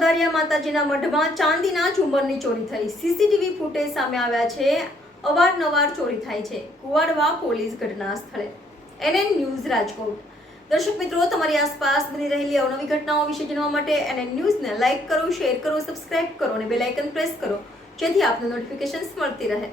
પધારિયા માતાજીના મઢમાં ચાંદીના ઝુંમરની ચોરી થઈ। સીસીટીવી ફૂટેજ સામે આવ્યા છે। અવારનવાર ચોરી થાય છે। કુવાડવા પોલીસ ઘટના સ્થળે। NN news Rajkot. દર્શક મિત્રો, તમારી આસપાસ બની રહેલી અવનવી ઘટનાઓ વિશે જાણવા માટે NN ન્યૂઝને લાઇક કરો, શેર કરો, સબસ્ક્રાઇબ કરો અને બેલ આઇકન પ્રેસ કરો, જેથી આપને નોટિફિકેશન્સ મળતી રહે।